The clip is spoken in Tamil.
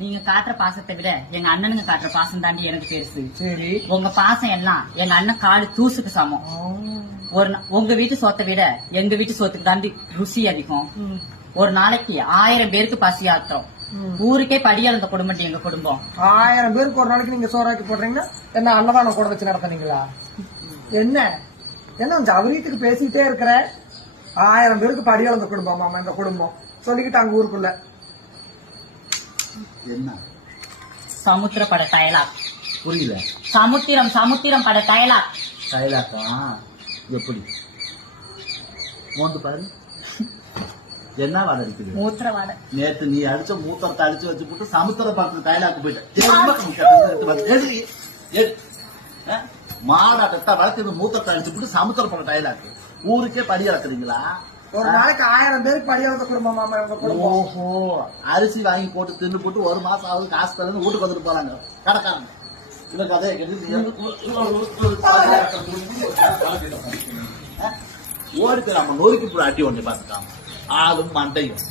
நீங்க காட்டுற பாசத்தை விட எங்க அண்ணனுங்க காட்டுற பாசம் தாண்டி எனக்கு பெருசு. சரி. உங்க பாசம் எல்லாம் எங்க அண்ணன் காலு தூசுக்கு சமம். உங்க வீட்டு சோத்தை விட எங்க வீட்டு சோத்துக்கு தாண்டி ருசி அதிகம். ஒரு நாளைக்கு 1000 பேருக்கு பசி ஆத்துறோம். ஊருக்கே படியாளந்த குடும்பம் எங்க குடும்பம். 1000 பேருக்கு ஒரு நாளைக்கு நீங்க சோறாக்கி போடுறீங்கன்னா என்ன அன்னதானம் கூட வச்சு நடத்துனீங்களா? என்ன என்ன ஜவரீத்துக்கு பேசிட்டே இருக்கிற? 1000 பேருக்கு படியாளந்த குடும்பம் மாமா இந்த குடும்பம் சொல்லிக்கிட்டு அங்க ஊருக்குள்ள என்ன சமுத்திர பட டயலாக் புரியல. சமுத்திரம் பட டயலாக். டைலாக்கா? எப்படி மோந்து பாரு. என்ன வாடை இருக்குது? மூத்திர வாடை. நேத்து நீ அடிச்ச மூத்திரத்தை அடிச்சு வச்சு போட்டு சமுத்திர பார்த்து டைலாக் போயிட்ட. மாடாட்ட வளர்த்து மூத்திரத்தை அடிச்சு போட்டு சமுத்திர பக்கம் டைலாக். ஊருக்கே படி இறக்குறீங்களா? ஒரு நாளைக்கு 1000 பேருக்கு படியாளந்த குடும்பம் மாமா இவங்க குடும்பம். ஓஹோ, அரிசி வாங்கி போட்டு தின்னு போட்டு 1 மாசம் ஆகுது, காசு தரணும், வீட்டுக்கு வந்துட்டு போறாங்க கடைக்காரங்க. இவன் கதையை ஓடிக்கு நம்ம நொறுக்கி போய் அட்டி ஒண்ணு பாத்துக்காம ஆளும் மண்டையும்